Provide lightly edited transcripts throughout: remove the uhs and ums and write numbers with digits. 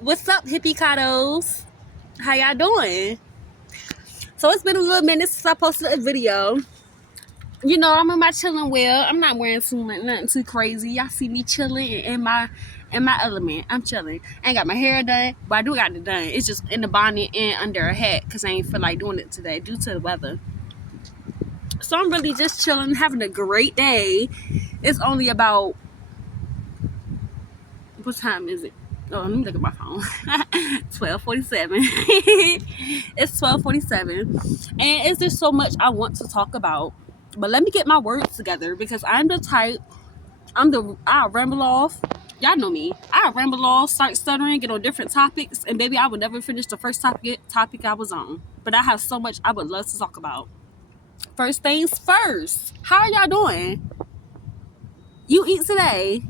What's up, hippie cottos? How y'all doing? So it's been a little minute since I posted a video. You know, I'm in my chilling well. I'm not wearing nothing too crazy. Y'all see me chilling in my element. I'm chilling. I ain't got my hair done, but I do got it done. It's just in the bonnet and under a hat because I ain't feel like doing it today due to the weather. So I'm really just chilling, having a great day. It's only about, what time is it? Oh, let me look at my phone. 12:47. It's 12:47, and it's just so much I want to talk about. But let me get my words together because I'm the type. I'll ramble off. Y'all know me. I'll ramble off, start stuttering, get on different topics, and baby, I would never finish the first topic I was on. But I have so much I would love to talk about. First things first. How are y'all doing? You eat today?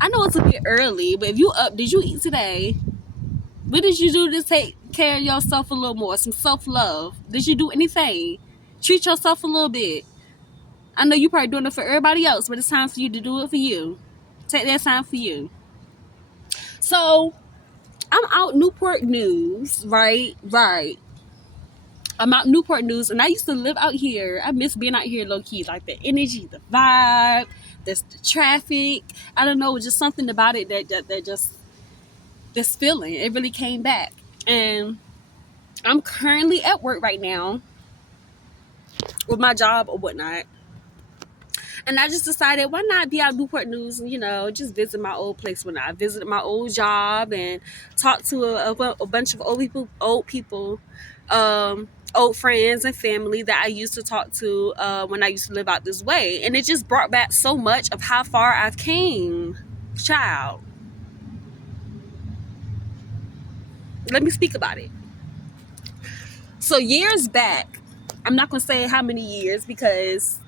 I know it's a bit early, but if you up, did you eat today? What did you do to take care of yourself a little more? Some self-love. Did you do anything? Treat yourself a little bit. I know you probably doing it for everybody else, but it's time for you to do it for you. Take that time for you. So, I'm out Newport News, right? Right. I'm out Newport News, and I used to live out here. I miss being out here low-key. Like the energy, the vibe, the traffic. I don't know, just something about it that just, this feeling, it really came back. And I'm currently at work right now with my job or whatnot. And I just decided, why not be out Newport News and, just visit my old place when I visited my old job and talk to a bunch of old people, old friends and family that I used to talk to when I used to live out this way. And it just brought back so much of how far I've came. Child. Let me speak about it. So years back, I'm not going to say how many years because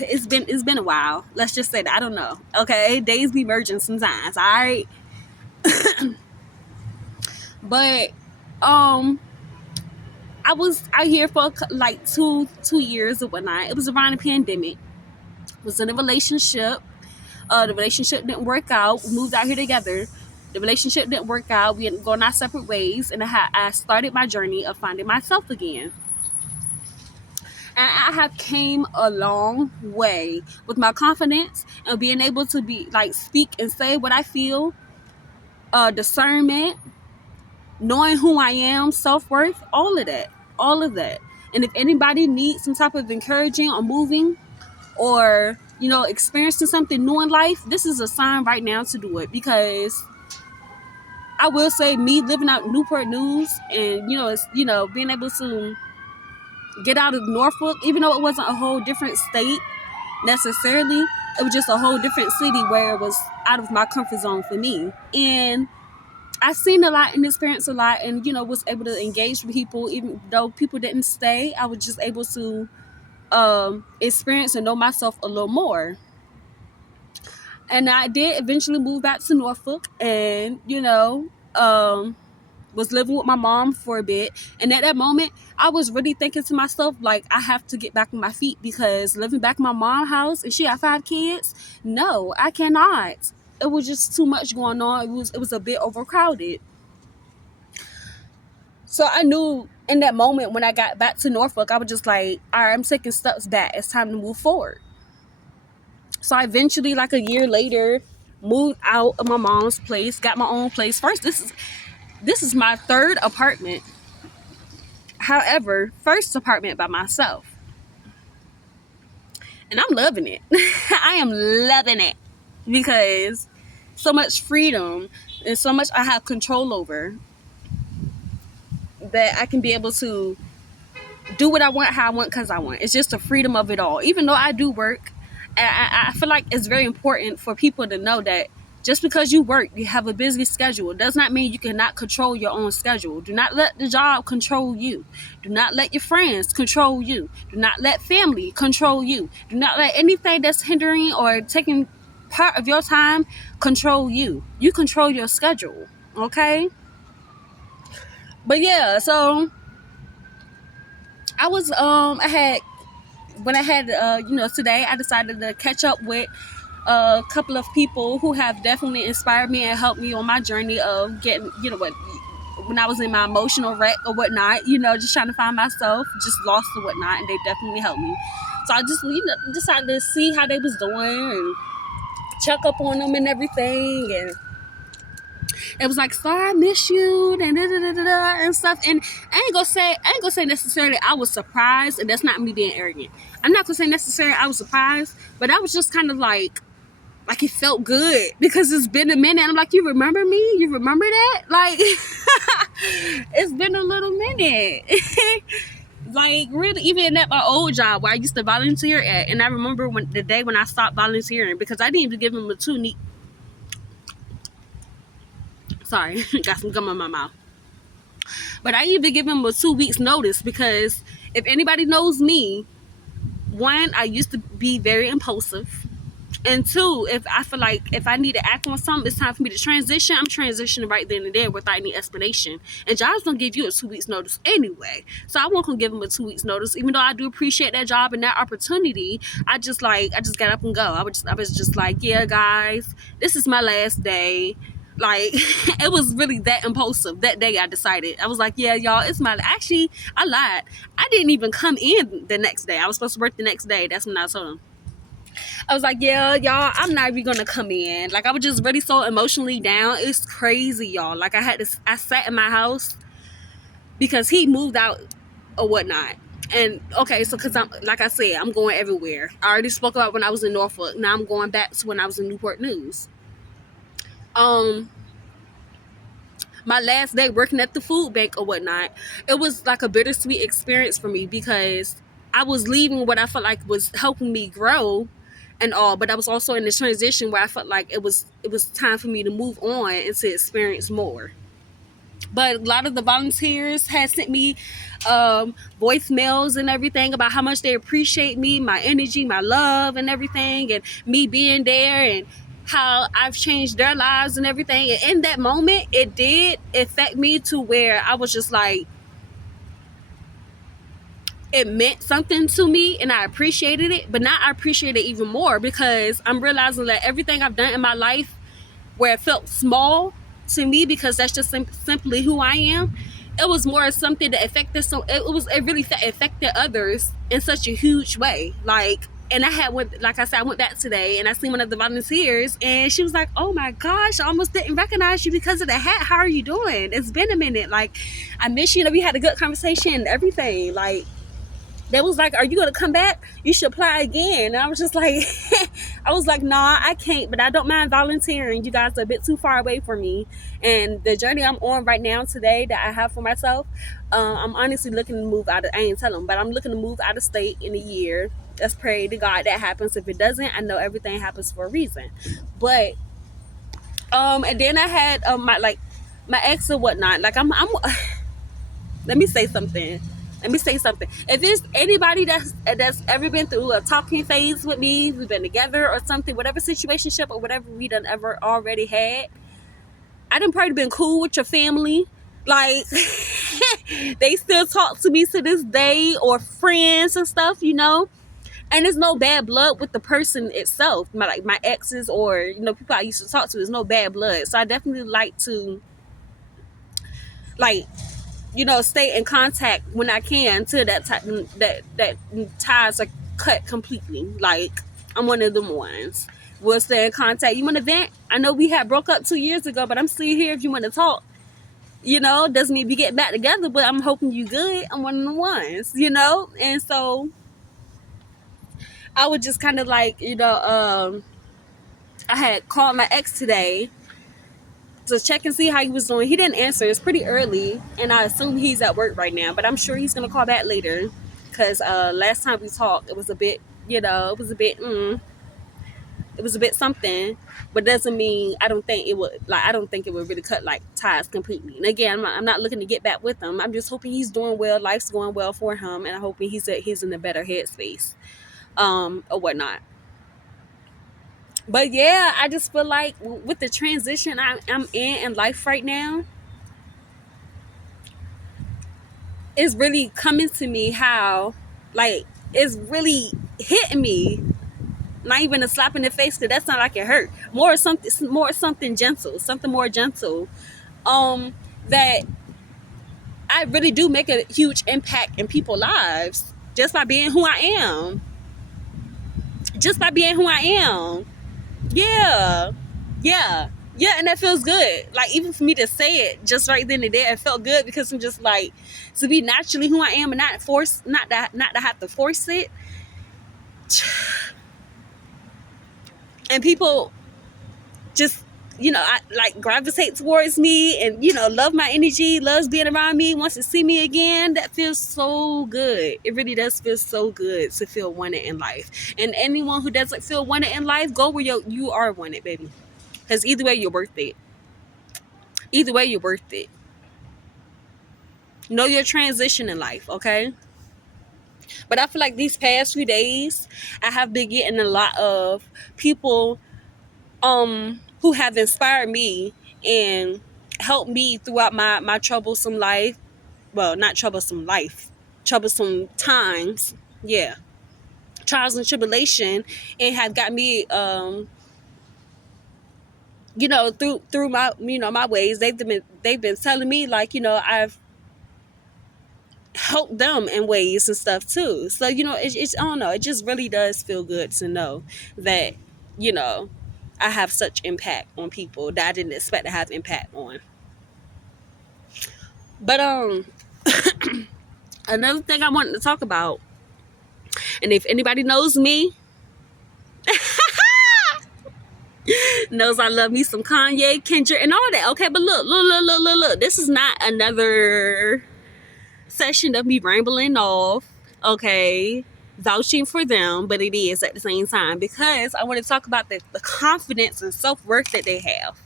it's been a while. Let's just say that. I don't know. Okay, days be merging sometimes. All right, but I was out here for like two years or whatnot. It was around the pandemic. Was in a relationship. The relationship didn't work out. We moved out here together. The relationship didn't work out. We ended up going our separate ways, and I started my journey of finding myself again. And I have came a long way with my confidence and being able to be like speak and say what I feel, discernment, knowing who I am, self-worth, all of that. And if anybody needs some type of encouraging or moving or, experiencing something new in life, this is a sign right now to do it. Because I will say, me living out Newport News and, it's, being able to get out of Norfolk, even though it wasn't a whole different state necessarily, it was just a whole different city where it was out of my comfort zone for me. And I seen a lot and experienced a lot, and was able to engage with people. Even though people didn't stay, I was just able to experience and know myself a little more. And I did eventually move back to Norfolk, and was living with my mom for a bit. And at that moment, I was really thinking to myself, like, I have to get back on my feet, because living back in my mom's house and she had 5 kids, no, I cannot. It was just too much going on. It was a bit overcrowded. So I knew in that moment when I got back to Norfolk, I was just like, all right, I'm taking steps back. It's time to move forward. So I eventually, like a year later, moved out of my mom's place, got my own place. First, this is my 3rd apartment. However, 1st apartment by myself. And I'm loving it. I am loving it because so much freedom and so much I have control over, that I can be able to do what I want, how I want, because I want. It's just the freedom of it all. Even though I do work, I feel like it's very important for people to know that just because you work, you have a busy schedule, does not mean you cannot control your own schedule. Do not let the job control you. Do not let your friends control you. Do not let family control you. Do not let anything that's hindering or taking part of your time control you. You control your schedule, okay? But yeah, so I was today I decided to catch up with a couple of people who have definitely inspired me and helped me on my journey of getting, when I was in my emotional wreck or whatnot, just trying to find myself, just lost or whatnot, and they definitely helped me. So I just, decided to see how they was doing and check up on them and everything, and it was like, Star, I miss you, and and stuff. And I ain't gonna say necessarily I was surprised, and that's not me being arrogant. I'm not gonna say necessarily I was surprised, but I was just kind of like it felt good because it's been a minute. And I'm like, you remember me? You remember that? Like, it's been a little minute. Like, really, even at my old job where I used to volunteer at, and I remember the day when I stopped volunteering because I didn't even give them a sorry, got some gum in my mouth. But I even give them a 2 weeks notice because if anybody knows me, one, I used to be very impulsive. And two, if I feel like if I need to act on something, it's time for me to transition, I'm transitioning right then and there without any explanation. And jobs don't give you a 2 weeks notice anyway. So I won't gonna give them a 2 weeks notice, even though I do appreciate that job and that opportunity. I just got up and go. I was just like, yeah, guys, this is my last day. Like, it was really that impulsive. That day I decided. I was like, yeah, y'all, actually, I lied. I didn't even come in the next day. I was supposed to work the next day. That's when I told them. I was like, yeah, y'all, I'm not even gonna come in. Like, I was just really so emotionally down. It's crazy, y'all. Like, I sat in my house because he moved out or whatnot. And okay, so because like I said, I'm going everywhere. I already spoke about when I was in Norfolk. Now I'm going back to when I was in Newport News. My last day working at the food bank or whatnot, it was like a bittersweet experience for me because I was leaving what I felt like was helping me grow and all, but I was also in this transition where I felt like it was time for me to move on and to experience more. But a lot of the volunteers had sent me voicemails and everything about how much they appreciate me, my energy, my love and everything, and me being there, and how I've changed their lives and everything. And in that moment, it did affect me to where I was just like, it meant something to me and I appreciated it. But now I appreciate it even more because I'm realizing that everything I've done in my life where it felt small to me because that's just simply who I am, it was more something that affected, so it really affected others in such a huge way. Like, and I went back today and I seen one of the volunteers and she was like, oh my gosh, I almost didn't recognize you because of the hat. How are you doing? It's been a minute. Like, I miss you. We had a good conversation and everything. Like, they was like, are you going to come back? You should apply again. And I was just like, nah, I can't, but I don't mind volunteering. You guys are a bit too far away from me. And the journey I'm on right now today that I have for myself, I'm honestly looking to move out of, I ain't telling them, but I'm looking to move out of state in a year. Let's pray to God that happens. If it doesn't, I know everything happens for a reason. But, and then I had, my ex or whatnot. Like, I'm let me say something. If there's anybody that's ever been through a talking phase with me, we've been together or something, whatever situationship or whatever we done ever already had, I done probably been cool with your family. Like, they still talk to me to this day, or friends and stuff, And there's no bad blood with the person itself. My exes or, people I used to talk to, there's no bad blood. So I definitely like to, stay in contact when I can till that ties are cut completely. Like, I'm one of them ones. We'll stay in contact. You want to vent? I know we had broke up 2 years ago, but I'm still here if you want to talk. Doesn't mean we get back together, but I'm hoping you good. I'm one of the ones, And so I would just kind of I had called my ex today to check and see how he was doing. He didn't answer. It's pretty early, and I assume he's at work right now, but I'm sure he's gonna call back later because last time we talked, it was a bit, it was a bit something, but doesn't mean I don't think it would really cut ties completely. And again, I'm not looking to get back with him. I'm just hoping he's doing well, life's going well for him, and I'm hoping he's in a better headspace, or whatnot. But yeah, I just feel like with the transition I'm in life right now, it's really coming to me how, it's really hitting me. Not even a slap in the face, because that's not like it hurt. More something gentle, something more gentle. That I really do make a huge impact in people's lives just by being who I am. Just by being who I am. Yeah. Yeah. Yeah, and that feels good. Like, even for me to say it just right then and there, it felt good, because I'm just like, to be naturally who I am and not to have to force it. And people just, I like gravitate towards me, and love my energy, loves being around me, wants to see me again. That feels so good. It really does feel so good to feel wanted in life. And anyone who doesn't feel wanted in life, go where you are wanted, baby. Because either way, you're worth it. Either way, you're worth it. Know your transition in life, okay? But I feel like these past few days, I have been getting a lot of people who have inspired me and helped me throughout my troublesome life. Well, not troublesome life, troublesome times. Yeah. Trials and tribulation, and have got me through my my ways. They've been telling me, like, I've helped them in ways and stuff too. So it's I don't know, it just really does feel good to know that I have such impact on people that I didn't expect to have impact on. But another thing I wanted to talk about, and if anybody knows me, knows I love me some Kanye, Kendrick, and all that. Okay, but look. This is not another session of me rambling off, okay, vouching for them, but it is at the same time, because I want to talk about the confidence and self-worth that they have.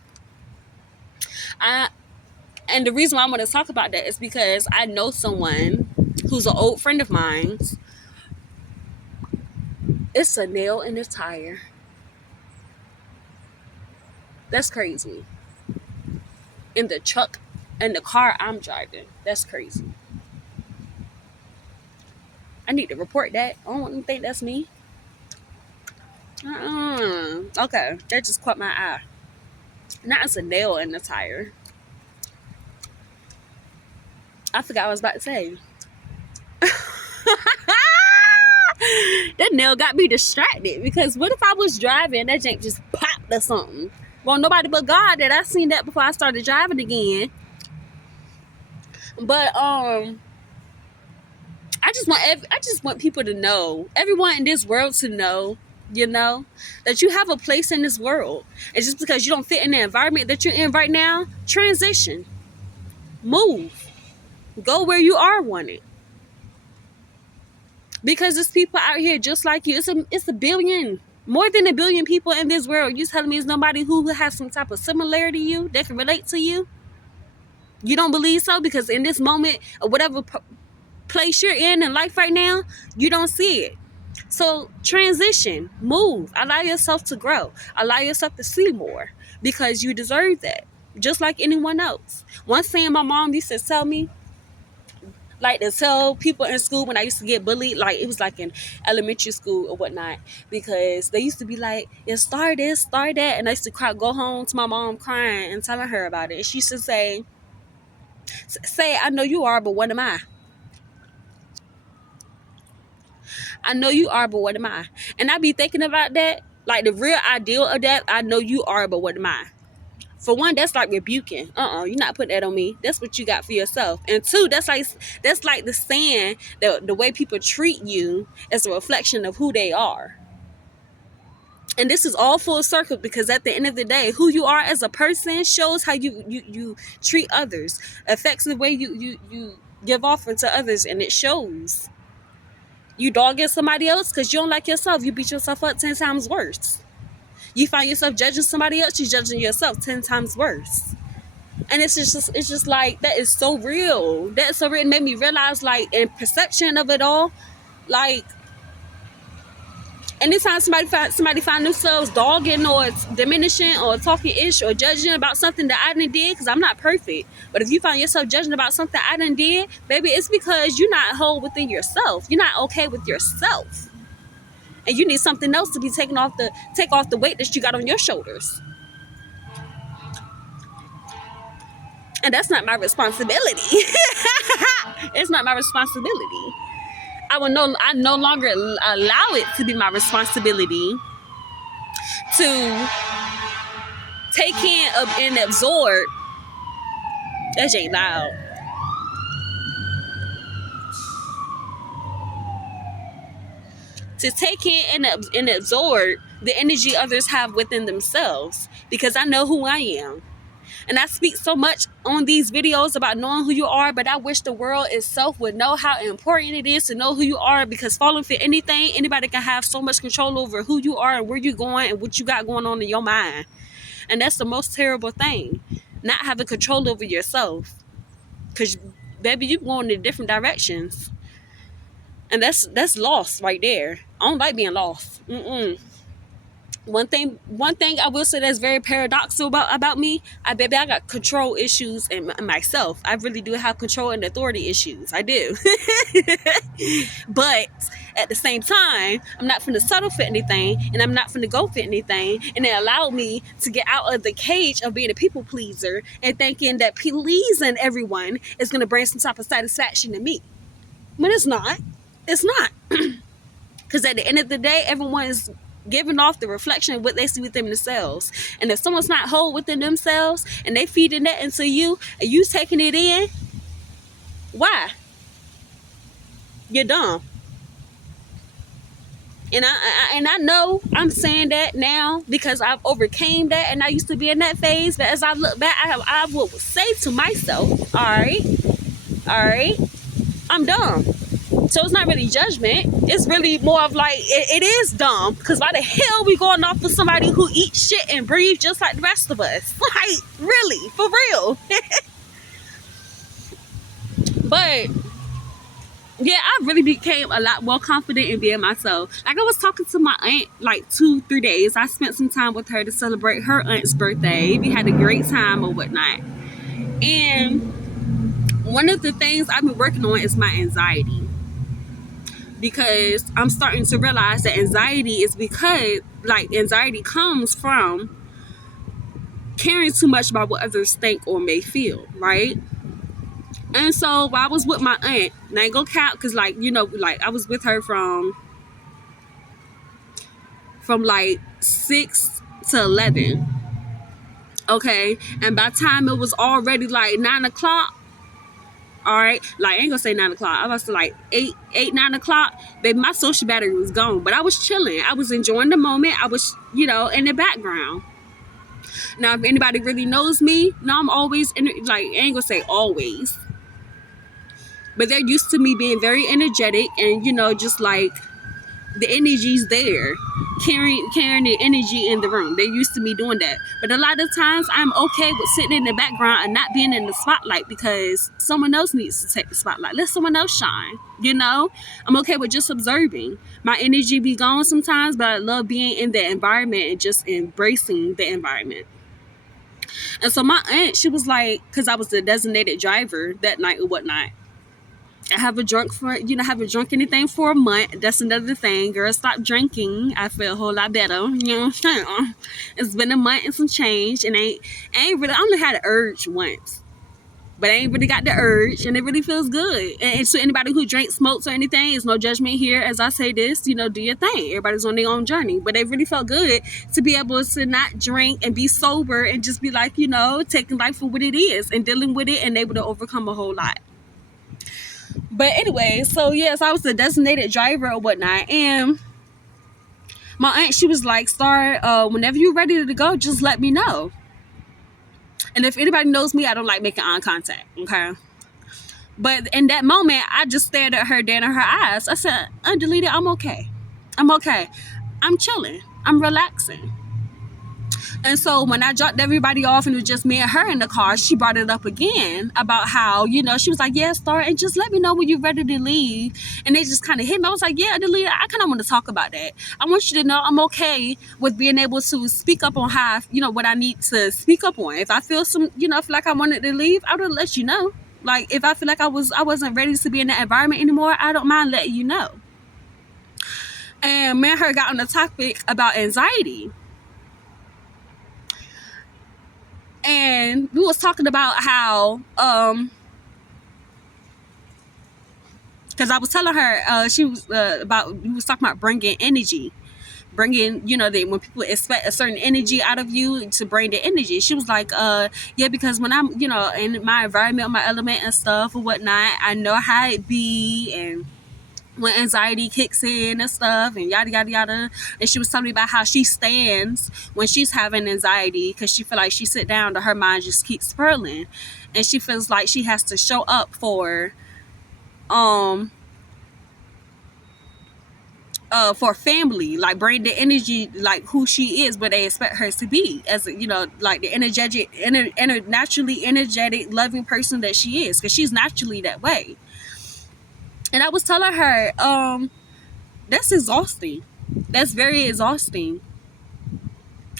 And the reason why I want to talk about that is because I know someone who's an old friend of mine. It's a nail in the tire. That's crazy. In the truck, in the car I'm driving. That's crazy. I need to report that. I don't think that's me. Okay, that just caught my eye. Now it's a nail in the tire. I forgot what I was about to say. That nail got me distracted, because what if I was driving, that jank just popped or something? Well, nobody but God that I seen that before I started driving again. But I just want people to know, everyone in this world to know, that you have a place in this world. And just because you don't fit in the environment that you're in right now, transition, move, go where you are wanted. Because there's people out here just like you. It's a billion, more than a billion people in this world. You telling me there's nobody who has some type of similarity to you, that can relate to you? You don't believe so? Because in this moment, or whatever place you're in life right now, you don't see it. So transition, move, allow yourself to grow, allow yourself to see more, because you deserve that, just like anyone else. One thing my mom used to tell me, like to tell people in school when I used to get bullied, like it was like in elementary school or whatnot, because they used to be like, yeah, start this, start that, and I used to go home to my mom crying and telling her about it. And she used to say, I know you are, but what am I? I know you are, but what am I? And I be thinking about that, like the real ideal of that, I know you are, but what am I? For one, that's like rebuking. You're not putting that on me. That's what you got for yourself. And two, that's like the saying that the way people treat you is a reflection of who they are. And this is all full circle, because at the end of the day, who you are as a person shows how you treat others, affects the way you give off to others, and it shows. You dogging somebody else because you don't like yourself, you beat yourself up 10 times worse. You find yourself judging somebody else, you're judging yourself 10 times worse. And it's just like, that is so real. That's so real. It made me realize, like, in perception of it all, like, anytime somebody find themselves dogging or diminishing or talking ish or judging about something that I done did, because I'm not perfect, but if you find yourself judging about something I done did, baby, it's because you're not whole within yourself. You're not okay with yourself. and you need something else to be take off the weight that you got on your shoulders. And that's not my responsibility. It's not my responsibility. I no longer allow it to be my responsibility to take in and absorb. That ain't loud. To take in and absorb the energy others have within themselves, because I know who I am. And I speak so much on these videos about knowing who you are, but I wish the world itself would know how important it is to know who you are, because falling for anything, anybody can have so much control over who you are and where you're going and what you got going on in your mind. And that's the most terrible thing, not having control over yourself. Because, baby, you're going in different directions. And that's lost right there. I don't like being lost. One thing I will say that's very paradoxical about me, I got control issues in myself. I really do have control and authority issues. I do. But at the same time, I'm not finna settle for anything, and I'm not finna go for anything. And it allowed me to get out of the cage of being a people pleaser and thinking that pleasing everyone is gonna bring some type of satisfaction to me. But it's not. It's not. Because at the end of the day, everyone is giving off the reflection of what they see within themselves. And if someone's not whole within themselves and they feeding that into you and you taking it in, why? You're dumb. And I know I'm saying that now because I've overcame that, and I used to be in that phase. But as I look back, I will say to myself, all right, I'm dumb. So it's not really judgment. It's really more of like, it is dumb. Because why the hell we going off with somebody who eats shit and breathe just like the rest of us? Like, really? For real? But, yeah, I really became a lot more confident in being myself. Like, I was talking to my aunt like 2-3 days. I spent some time with her to celebrate her aunt's birthday. We had a great time or whatnot. And one of the things I've been working on is my anxiety. Because I'm starting to realize that anxiety comes from caring too much about what others think or may feel, right? And so while I was with my aunt, and I ain't gonna count, because I was with her from like 6 to 11, okay? And by the time it was already like 9 o'clock, all right, like, I ain't gonna say 9 o'clock. I was like 8, 9 o'clock. Baby, my social battery was gone, but I was chilling. I was enjoying the moment. I was, in the background. Now, if anybody really knows me, I'm always, I ain't gonna say always, but they're used to me being very energetic and, just like the energy's there, carrying the energy in the room. They're used to me doing that. But a lot of times I'm okay with sitting in the background and not being in the spotlight because someone else needs to take the spotlight. Let someone else shine. I'm okay with just observing. My energy be gone sometimes, but I love being in the environment and just embracing the environment. And so my aunt, she was like, because I was the designated driver that night or whatnot, I haven't drunk anything for a month. That's another thing. Girl, stop drinking. I feel a whole lot better. It's been a month and some change, and I only had an urge once, but I ain't really got the urge, and it really feels good. And so anybody who drinks, smokes, or anything, is no judgment here. As I say this, do your thing. Everybody's on their own journey, but it really felt good to be able to not drink and be sober and just be like, taking life for what it is and dealing with it and able to overcome a whole lot. But anyway, so yes, I was the designated driver or whatnot, and my aunt, she was like, Star, whenever you're ready to go, just let me know. And if anybody knows me, I don't like making eye contact, okay? But in that moment, I just stared at her dead in her eyes. I said, Undeleted, I'm okay. I'm chilling. I'm relaxing. And so when I dropped everybody off and it was just me and her in the car, she brought it up again about how, she was like, yeah, Star, and just let me know when you're ready to leave. And they just kind of hit me. I was like, yeah, Adelita, I kind of want to talk about that. I want you to know I'm okay with being able to speak up on how, what I need to speak up on. If I feel feel like I wanted to leave, I would let you know. Like, if I feel like I wasn't ready to be in that environment anymore, I don't mind letting you know. And me and her got on the topic about anxiety. And we was talking about how, because I was telling her, she was we was talking about bringing energy, bringing, when people expect a certain energy out of you to bring the energy. She was like, yeah, because when I'm, in my environment, my element and stuff or whatnot, I know how it be, and when anxiety kicks in and stuff and yada yada yada. And she was telling me about how she stands when she's having anxiety, because she feel like she sit down, her mind just keeps swirling, and she feels like she has to show up for family, like bring the energy like who she is, but they expect her to be as like the naturally energetic, loving person that she is, because she's naturally that way. And I was telling her, that's exhausting. That's very exhausting.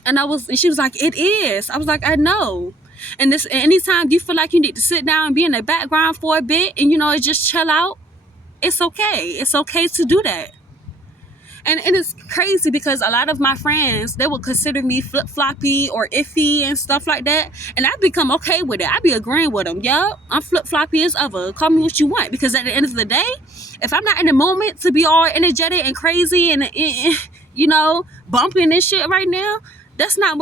And she was like, it is. I was like, I know. And anytime you feel like you need to sit down and be in the background for a bit and just chill out, it's okay. It's okay to do that. And it's crazy because a lot of my friends, they would consider me flip-floppy or iffy and stuff like that. And I've become okay with it. I be agreeing with them. Yeah, I'm flip-floppy as ever. Call me what you want. Because at the end of the day, if I'm not in the moment to be all energetic and crazy and, bumping this shit right now, that's not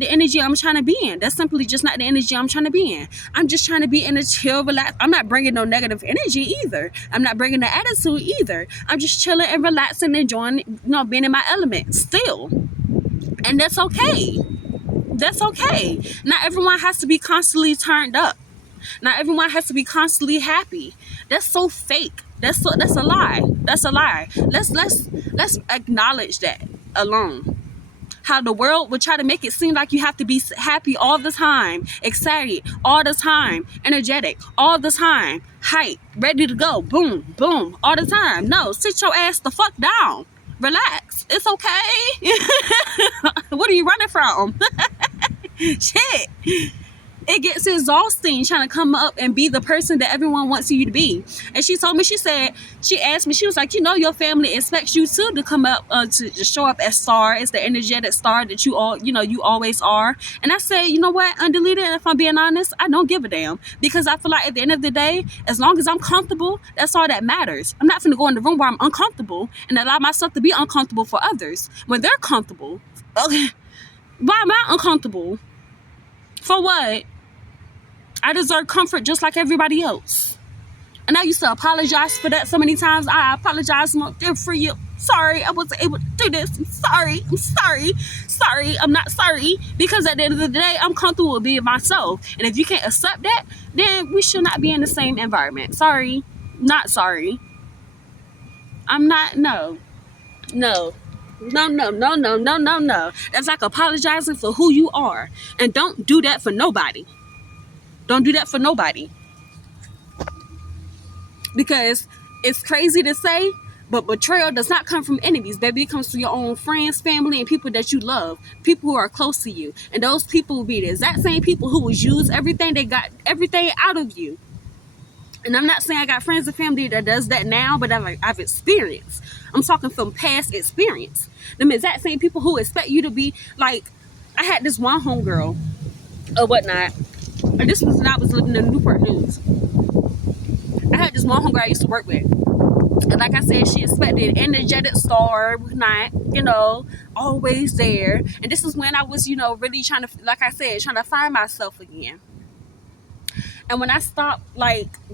the energy I'm trying to be in. That's simply just not the energy I'm trying to be in. I'm just trying to be in a chill, relax. I'm not bringing no negative energy either. I'm not bringing the attitude either. I'm just chilling and relaxing, enjoying, being in my element still. And that's okay. That's okay. Not everyone has to be constantly turned up. Not everyone has to be constantly happy. That's so fake. That's a lie. That's a lie. Let's acknowledge that alone. How the world would try to make it seem like you have to be happy all the time, excited all the time, energetic all the time, hype, ready to go, boom, boom, all the time. No, sit your ass the fuck down. Relax. It's okay. What are you running from? Shit. It gets exhausting trying to come up and be the person that everyone wants you to be. And she told me, she asked me, she was like, your family expects you to come up, to show up as star, as the energetic star that you always are. And I said, you know what, Undeleted, if I'm being honest, I don't give a damn. Because I feel like at the end of the day, as long as I'm comfortable, that's all that matters. I'm not finna go in the room where I'm uncomfortable and allow myself to be uncomfortable for others when they're comfortable. Okay, why am I uncomfortable? For what? I deserve comfort just like everybody else. And I used to apologize for that so many times. I apologize more for you. Sorry, I wasn't able to do this. I'm sorry. Sorry, I'm not sorry. Because at the end of the day, I'm comfortable with being myself. And if you can't accept that, then we should not be in the same environment. Sorry. Not sorry. I'm not, no. No. That's like apologizing for who you are. And don't do that for nobody. Don't do that for nobody. Because it's crazy to say, but betrayal does not come from enemies, baby. It comes from your own friends, family, and people that you love. People who are close to you. And those people will be the exact same people who will use everything, they got everything out of you. And I'm not saying I got friends and family that does that now, but I've experienced. I'm talking from past experience. Them exact same people who expect you to be like, I had this one homegirl or whatnot. And this was when I was living in Newport News. I had this one homegirl I used to work with. And like I said, she expected an energetic star, not, always there. And this is when I was, really trying to find myself again. And when I stopped,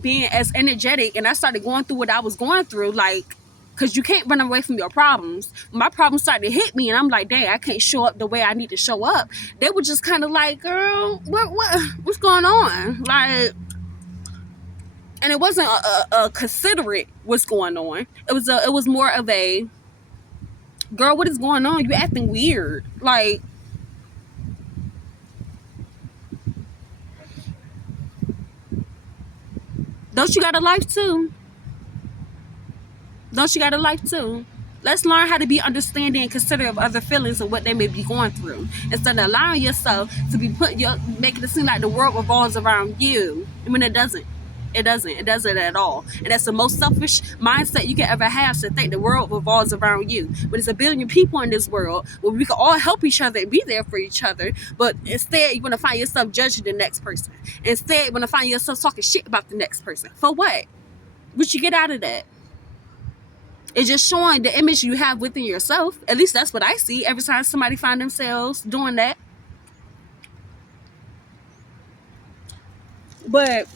being as energetic and I started going through what I was going through, because you can't run away from your problems. My problems started to hit me, and I'm like, dang, I can't show up the way I need to show up. They were just kind of like, girl, what's going on? And it wasn't a considerate what's going on. It was more of a, girl, what is going on? You acting weird. Don't you got a life too? Let's learn how to be understanding and considerate of other feelings and what they may be going through, instead of allowing yourself to be making it seem like the world revolves around you when it doesn't. It doesn't. It doesn't at all. And that's the most selfish mindset you can ever have, to think the world revolves around you. But there's a billion people in this world where we can all help each other and be there for each other. But instead, you're going to find yourself judging the next person. Instead, you're going to find yourself talking shit about the next person. For what? What you get out of that? It's just showing the image you have within yourself. At least that's what I see every time somebody find themselves doing that. But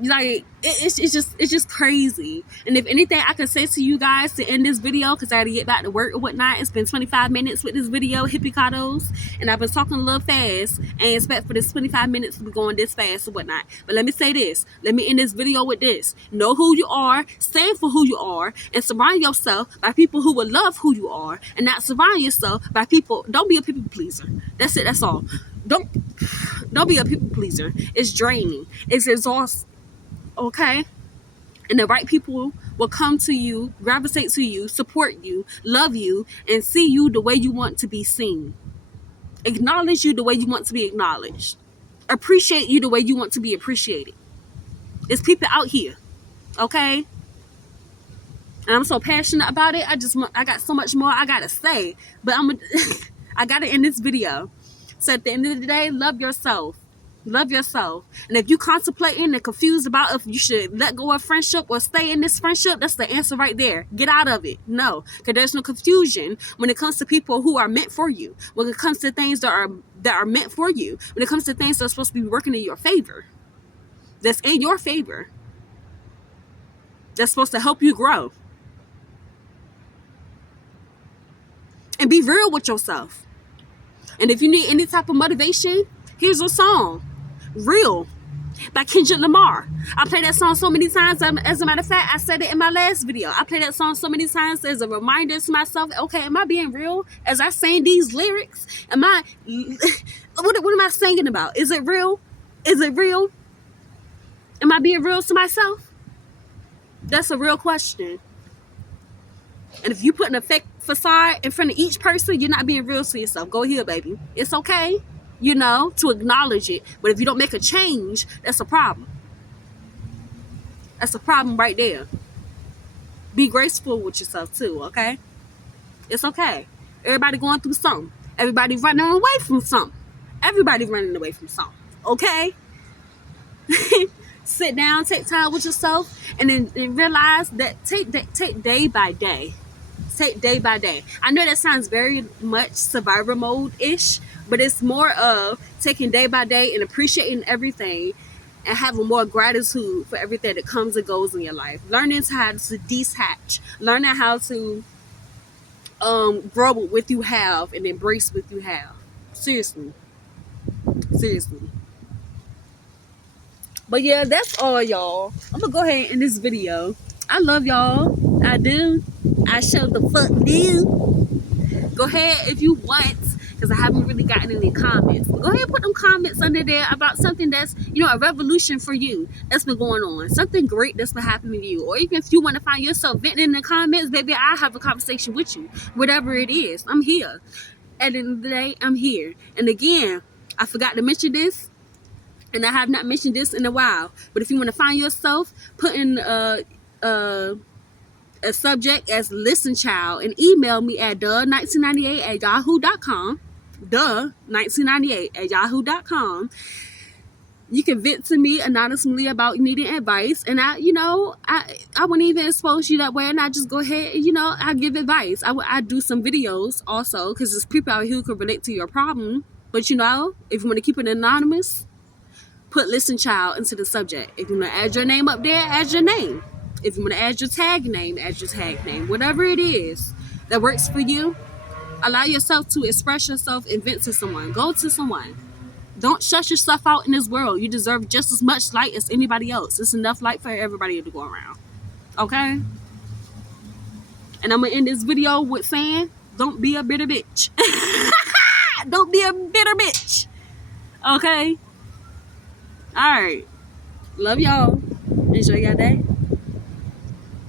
like it's just crazy. And if anything I can say to you guys to end this video, because I gotta get back to work or whatnot, it's been 25 minutes with this video, hippicados, and I've been talking a little fast and expect for this 25 minutes to be going this fast or whatnot. But let me say this, let me end this video with this: know who you are, stand for who you are, and surround yourself by people who will love who you are, and not surround yourself by people. Don't be a people pleaser. That's it. That's all. Don't be a people pleaser. It's draining. It's exhausting. Okay? And the right people will come to you, gravitate to you, support you, love you, and see you the way you want to be seen. Acknowledge you the way you want to be acknowledged. Appreciate you the way you want to be appreciated. There's people out here. Okay? And I'm so passionate about it. I got so much more I gotta say. But I gotta end this video. So at the end of the day, love yourself. Love yourself. And if you contemplating and confused about if you should let go of friendship or stay in this friendship, that's the answer right there. Get out of it. No, because there's no confusion when it comes to people who are meant for you. When it comes to things that are meant for you. When it comes to things that are supposed to be working in your favor. That's in your favor. That's supposed to help you grow. And be real with yourself. And if you need any type of motivation, here's a song. Real by Kendrick Lamar. I play that song so many times. As a matter of fact, I said it in my last video. I play that song so many times as a reminder to myself, okay, am I being real as I sing these lyrics? Am I what am I singing about? Is it real? Is it real? Am I being real to myself? That's a real question. And if you put an fake facade in front of each person, you're not being real to yourself. Go here, baby. It's okay, to acknowledge it. But if you don't make a change, that's a problem. That's a problem right there. Be graceful with yourself too, okay? It's okay. Everybody going through something. Everybody running away from something. Everybody running away from something, okay? Sit down, take time with yourself, and then realize that take day by day. Take day by day. I know that sounds very much survivor mode-ish, but it's more of taking day by day and appreciating everything and having more gratitude for everything that comes and goes in your life. Learning how to detach. Learning how to grow with what you have and embrace what you have. Seriously. But yeah, that's all, y'all. I'm gonna go ahead and end this video. I love y'all. I do. I sure the fuck do. Go ahead if you want, because I haven't really gotten any comments. But go ahead and put them comments under there about something that's, a revolution for you that's been going on. Something great that's been happening to you. Or even if you want to find yourself venting in the comments, baby, I'll have a conversation with you. Whatever it is, I'm here. At the end of the day, I'm here. And again, I forgot to mention this. And I have not mentioned this in a while. But if you want to find yourself, put in a subject as Listen Child and email me at duh1998@yahoo.com. Duh1998@yahoo.com. You can vent to me anonymously about needing advice. And I wouldn't even expose you that way. And I just go ahead and, I give advice. I do some videos also, because there's people out here who can relate to your problem. But, if you want to keep it anonymous, put Listen Child into the subject. If you want to add your name up there, add your name. If you want to add your tag name, add your tag name. Whatever it is that works for you, allow yourself to express yourself and vent to someone. Go to someone. Don't shut yourself out in this world. You deserve just as much light as anybody else. There's enough light for everybody to go around. Okay? And I'm going to end this video with saying, don't be a bitter bitch. Don't be a bitter bitch. Okay? Alright. Love y'all. Enjoy your day.